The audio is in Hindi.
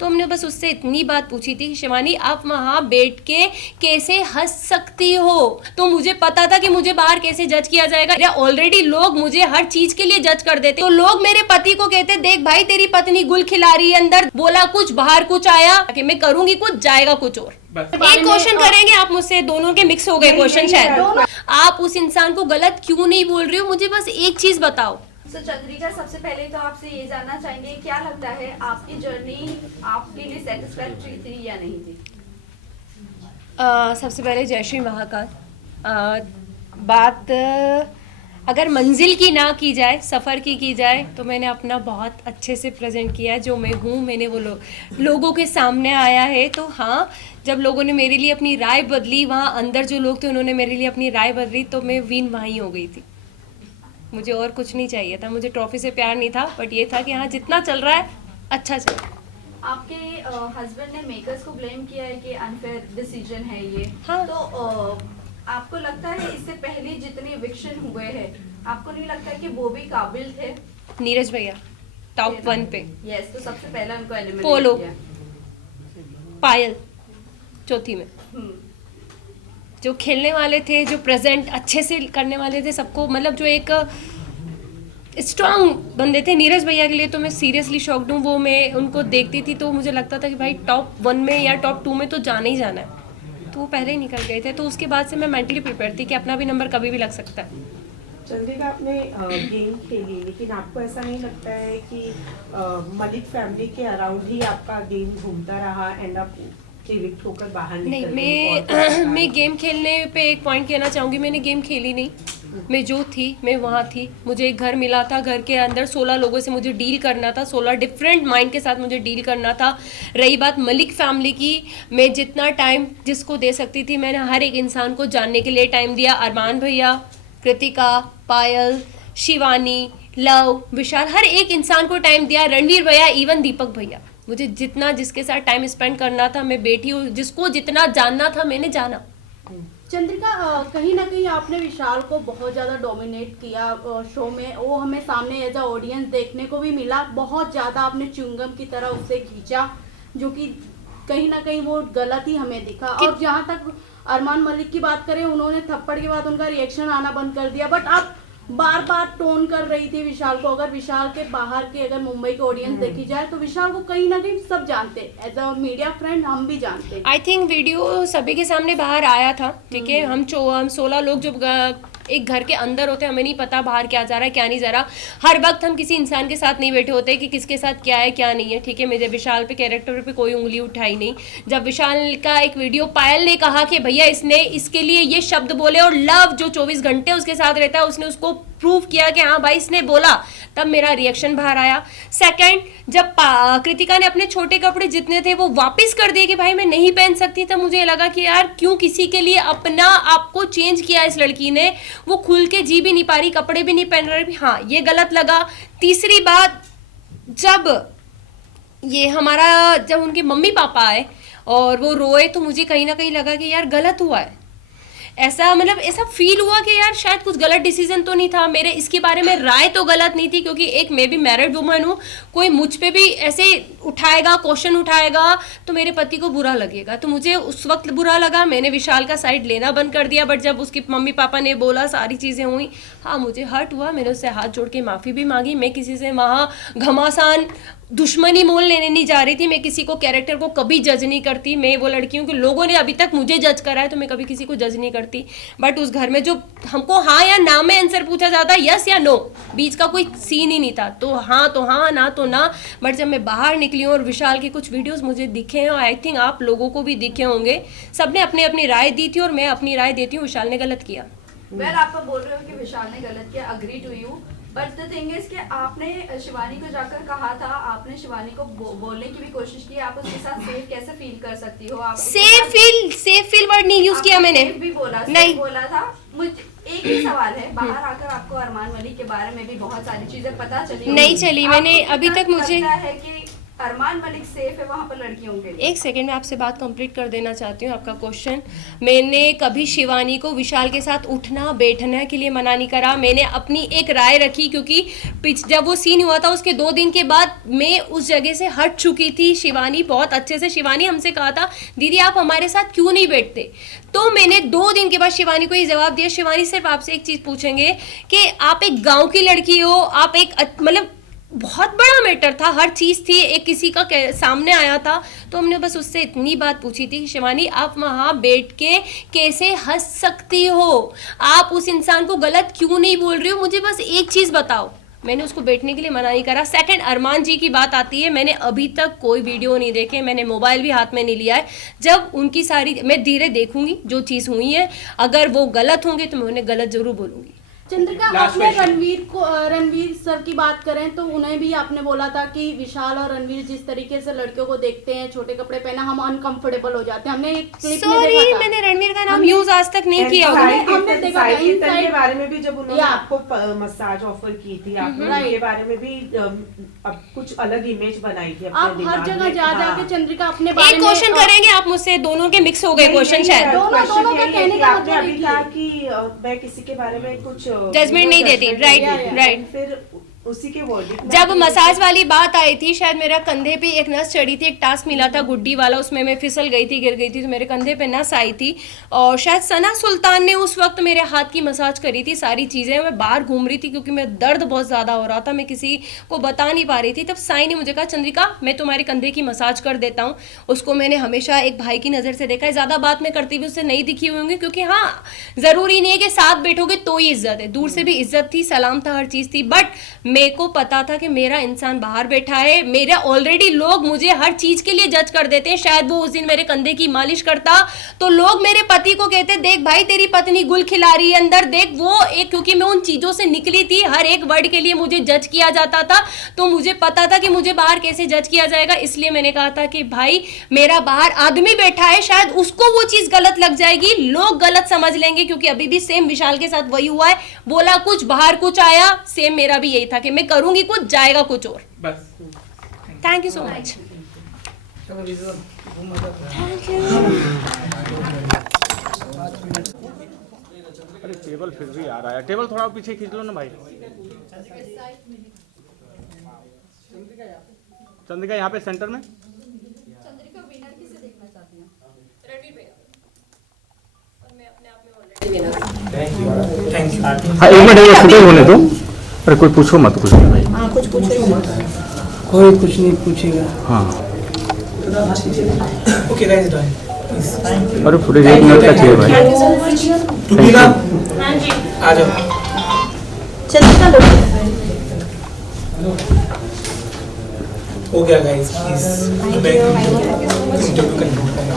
तो हमने बस उससे इतनी बात पूछी थी कि शिवानी आप वहाँ बैठ के कैसे हंस सकती हो। तो मुझे पता था कि मुझे बाहर कैसे जज किया जाएगा। ऑलरेडी लोग मुझे हर चीज के लिए जज कर देते, तो लोग मेरे पति को कहते देख भाई तेरी पत्नी गुल खिला रही है, अंदर बोला कुछ बाहर कुछ आया, कि मैं करूंगी कुछ जाएगा कुछ और। एक क्वेश्चन करेंगे आप मुझसे, दोनों के मिक्स हो गए क्वेश्चन शायद। आप उस इंसान को गलत क्यों नहीं बोल रही हो, मुझे बस एक चीज बताओ। तो चंद्रिका, सबसे पहले तो आपसे ये जानना चाहेंगे, क्या लगता है आपकी जर्नी आपके लिए सेटिस्फैक्टरी थी या नहीं थी? सबसे पहले जय श्री महाकाल। बात अगर मंजिल की ना की जाए, सफ़र की जाए, तो मैंने अपना बहुत अच्छे से प्रेजेंट किया है। जो मैं हूँ मैंने वो लोगों के सामने आया है। तो हाँ, जब लोगों ने मेरे लिए अपनी राय बदली, वहाँ अंदर जो लोग थे उन्होंने मेरे लिए अपनी राय बदली, तो मैं विन वहीं हो गई थी। मुझे और कुछ नहीं चाहिए था, मुझे ट्रॉफी से प्यार नहीं था, बट ये था कि हाँ जितना चल रहा है अच्छा चल रहा है। आपके हस्बैंड ने मेकर्स को ब्लेम किया है कि अनफेयर डिसीजन है ये। हाँ। तो आपको लगता है इससे पहले जितने इविक्शन हुए हैं, आपको नहीं लगता है कि वो भी काबिल थे? नीरज भैया टॉप 1 पे। यस, तो सबसे पहले उनको एलिमिनेट पोलो, किया। पायल चौथी में। जो खेलने वाले थे, जो प्रेजेंट अच्छे से करने वाले थे सबको, मतलब जो एक स्ट्रांग बंदे थे, नीरज भैया के लिए तो मैं सीरियसली शॉक्ड हूँ। वो मैं उनको देखती थी तो मुझे लगता था कि भाई टॉप 1 में या टॉप 2 में तो जाना ही जाना है, तो वो पहले ही निकल गए थे। तो उसके बाद से मैं मेंटली प्रिपेयर थी कि अपना भी नंबर कभी भी लग सकता है। चंद्रिका, आपने गेम खेली, लेकिन आपको ऐसा नहीं लगता है कि मलिक फैमिली के अराउंड ही आपका गेम घूमता रहा, एंड आप इविक्ट होकर बाहर नहीं, निकल मैं गेम खेलने पे एक पॉइंट कहना चाहूँगी, मैंने गेम खेली नहीं। मैं जो थी मैं वहाँ थी। मुझे एक घर मिला था, घर के अंदर 16 लोगों से मुझे डील करना था, 16 डिफरेंट माइंड के साथ मुझे डील करना था। रही बात मलिक फैमिली की, मैं जितना टाइम जिसको दे सकती थी मैंने हर एक इंसान को जानने के लिए टाइम दिया। अरमान भैया, कृतिका, पायल, शिवानी, लव, विशाल, हर एक इंसान को टाइम दिया। रणवीर भैया, इवन दीपक भैया, मुझे जितना जिसके साथ टाइम स्पेंड करना था मैं बैठी हूँ, जिसको जितना जानना था मैंने जाना। चंद्रिका, कहीं ना कहीं आपने विशाल को बहुत ज़्यादा डोमिनेट किया शो में, वो हमें सामने एज अ ऑडियंस देखने को भी मिला। बहुत ज़्यादा आपने च्युइंगम की तरह उससे खींचा, जो कि कहीं ना कहीं वो गलत ही हमें दिखा। और जहाँ तक अरमान मलिक की बात करें, उन्होंने थप्पड़ के बाद उनका रिएक्शन आना बंद कर दिया, बट आप बार बार टोन कर रही थी विशाल को। अगर विशाल के बाहर के अगर मुंबई के ऑडियंस देखी जाए तो विशाल को कहीं ना कहीं सब जानते, एज अ मीडिया फ्रेंड हम भी जानते। आई थिंक वीडियो सभी के सामने बाहर आया था, ठीक है। हम 16 लोग जो एक घर के अंदर होते हैं, हमें नहीं पता बाहर क्या जा रहा है क्या नहीं जा रहा। हर वक्त हम किसी इंसान के साथ नहीं बैठे होते कि किसके साथ क्या है क्या नहीं है, ठीक है। मेरे विशाल पे कैरेक्टर पे कोई उंगली उठाई नहीं। जब विशाल का एक वीडियो पायल ने कहा कि भैया इसने इसके लिए ये शब्द बोले, और लव जो 24 घंटे उसके साथ रहता है उसने उसको प्रूव किया कि हाँ भाई इसने बोला, तब मेरा रिएक्शन बाहर आया। सेकंड, जब कृतिका ने अपने छोटे कपड़े जितने थे वो वापस कर दिए कि भाई मैं नहीं पहन सकती, तब मुझे लगा कि यार क्यों किसी के लिए अपना आपको चेंज किया इस लड़की ने। वो खुल के जी भी नहीं पा रही, कपड़े भी नहीं पहन रही, हाँ ये गलत लगा। तीसरी बात, जब ये हमारा जब उनके मम्मी पापा आए और वो रोए तो मुझे कहीं ना कहीं लगा कि यार गलत हुआ है। ऐसा मतलब ऐसा फील हुआ कि यार शायद कुछ गलत डिसीजन तो नहीं था मेरे, इसके बारे में राय तो गलत नहीं थी, क्योंकि एक मैं भी मैरिड वुमन हूँ, कोई मुझ पे भी ऐसे उठाएगा, क्वेश्चन उठाएगा तो मेरे पति को बुरा लगेगा। तो मुझे उस वक्त बुरा लगा, मैंने विशाल का साइड लेना बंद कर दिया। बट जब उसके मम्मी पापा ने बोला, सारी चीज़ें हुई, हाँ मुझे हर्ट हुआ, मैंने उससे हाथ जोड़ के माफ़ी भी मांगी। मैं किसी से वहाँ घमासान दुश्मनी मोल लेने नहीं जा रही थी। मैं किसी को कैरेक्टर को कभी जज नहीं करती। मैं वो लड़की हूँ कि लोगों ने अभी तक मुझे जज करा है, तो मैं कभी किसी को जज नहीं करती। बट उस घर में जो हमको हाँ या ना में आंसर पूछा जाता, यस या नो, बीच का कोई सीन ही नहीं था। तो हाँ ना तो ना। बट जब मैं बाहर निकली हूँ और विशाल के कुछ वीडियोस मुझे दिखे हैं, और आई थिंक आप लोगों को भी दिखे होंगे, सबने अपनी अपनी राय दी थी और मैं अपनी राय देती हूँ विशाल ने गलत किया। वेल, आप बोल रहे हो कि विशाल ने गलत किया, agree to you, but the thing is कि आपने शिवानी को जाकर कहा था, आपने शिवानी को बोलने की भी कोशिश की, आप उसके साथ सेफ कैसे फील कर सकती हो? आप सेफ फील वर्ड नहीं यूज किया मैंने, भी बोला, नहीं बोला था। मुझे एक ही सवाल है, बाहर आकर आपको अरमान मलिक के बारे में भी बहुत सारी चीजें पता चली, नहीं चली। मैंने अभी तक मुझे है कि अरमान मलिक सेफ है वहाँ पर लड़कियों के लिए? एक सेकंड में आपसे बात कंप्लीट कर देना चाहती हूँ आपका क्वेश्चन। मैंने कभी शिवानी को विशाल के साथ उठना बैठने के लिए मना नहीं करा। मैंने अपनी एक राय रखी, क्योंकि जब वो सीन हुआ था उसके 2 दिन के बाद मैं उस जगह से हट चुकी थी। शिवानी बहुत अच्छे से, शिवानी हमसे कहा था दीदी आप हमारे साथ क्यों नहीं बैठते, तो मैंने 2 दिन के बाद शिवानी को ये जवाब दिया। शिवानी सिर्फ आपसे एक चीज़ पूछेंगे कि आप एक गाँव की लड़की हो, आप एक मतलब बहुत बड़ा मैटर था, हर चीज़ थी, एक किसी का सामने आया था, तो हमने बस उससे इतनी बात पूछी थी कि शिवानी आप वहाँ बैठ के कैसे हंस सकती हो, आप उस इंसान को गलत क्यों नहीं बोल रही हो, मुझे बस एक चीज़ बताओ। मैंने उसको बैठने के लिए मना नहीं करा। सेकंड, अरमान जी की बात आती है, मैंने अभी तक कोई वीडियो नहीं देखे, मैंने मोबाइल भी हाथ में नहीं लिया है। जब उनकी सारी मैं धीरे देखूंगी जो चीज़ हुई है, अगर वो गलत होंगे तो मैं उन्हें गलत जरूर बोलूंगी। चंद्रिका, आपने रणवीर सर की बात करें तो उन्हें भी आपने बोला था कि विशाल और रणवीर जिस तरीके से लड़कियों को देखते हैं, छोटे कपड़े पहना, हम अनकंफर्टेबल हो जाते हैं। हमने एक क्लिप में देखा था। मैंने रणवीर का नाम यूज आज तक नहीं किया। हमने देखा था इनसाइड के बारे में भी, जब उन्होंने आपको मसाज ऑफर की थी, आपने उनके बारे में भी अब कुछ अलग इमेज बनाई थी अपने आप दिमाग हर जगह में। जा जाके चंद्रिका अपने बारे एक में क्वेश्चन करेंगे आप मुझसे, दोनों के मिक्स हो गए क्वेश्चन शायद। दोनों का कहने का आपने मतलब अभी एक ही कहा है। कि मैं किसी के बारे में कुछ जजमेंट नहीं देती, राइट। फिर उसी के वर्डिक्ट में जब मसाज वाली बात आई थी, शायद मेरा कंधे पे एक नस चढ़ी थी, एक टास्क मिला था गुड्डी वाला, उसमें मैं फिसल गई थी, गिर गई थी, तो मेरे कंधे पे नस आई थी, और शायद सना सुल्तान ने उस वक्त मेरे हाथ की मसाज करी थी। सारी चीज़ें, मैं बाहर घूम रही थी क्योंकि मेरा दर्द बहुत ज़्यादा हो रहा था, मैं किसी को बता नहीं पा रही थी। तब साई ने मुझे कहा चंद्रिका मैं तुम्हारे कंधे की मसाज कर देता हूँ। उसको मैंने हमेशा एक भाई की नज़र से देखा है, ज़्यादा बात मैं करती हुई उससे नहीं दिखी हुई होंगी, क्योंकि हाँ ज़रूरी नहीं है कि साथ बैठोगे तो ही इज्जत है, दूर से भी इज्जत थी, सलाम था, हर चीज़ थी। बट मेरे को पता था कि मेरा इंसान बाहर बैठा है, मेरा ऑलरेडी लोग मुझे हर चीज के लिए जज कर देते हैं। शायद वो उस दिन मेरे कंधे की मालिश करता तो लोग मेरे पति को कहते देख भाई तेरी पत्नी गुल खिला रही है अंदर, देख वो एक, क्योंकि मैं उन चीजों से निकली थी, हर एक वर्ड के लिए मुझे जज किया जाता था, तो मुझे पता था कि मुझे बाहर कैसे जज किया जाएगा। इसलिए मैंने कहा था कि भाई मेरा बाहर आदमी बैठा है, शायद उसको वो चीज गलत लग जाएगी, लोग गलत समझ लेंगे, क्योंकि अभी भी सेम विशाल के साथ वही हुआ है, बोला कुछ बाहर कुछ आया, सेम मेरा भी यही था कि मैं करूंगी कुछ जाएगा कुछ और। बस थैंक यू सो मच। अरे टेबल फिर भी आ रहा है, टेबल थोड़ा पीछे खींच लो ना भाई। चंद्रिका यहाँ पे सेंटर में। चंद्रिका विनर किसे देखना चाहती हैं? रणवीर भैया, और मैं अपने आप में ऑलरेडी हाँ एक मिनट फुटेज होने दो। अरे कोई पूछो मत कुछ। कोई कुछ नहीं पूछेगा। हाँ ओके गाइस डन। अरे फुटेज 1 मिनट का चाहिए भाई। रुबीना हाँ जी आ जाओ। हो गया गाइस प्लीज। इंटरव्यू कंटिन्यू करना।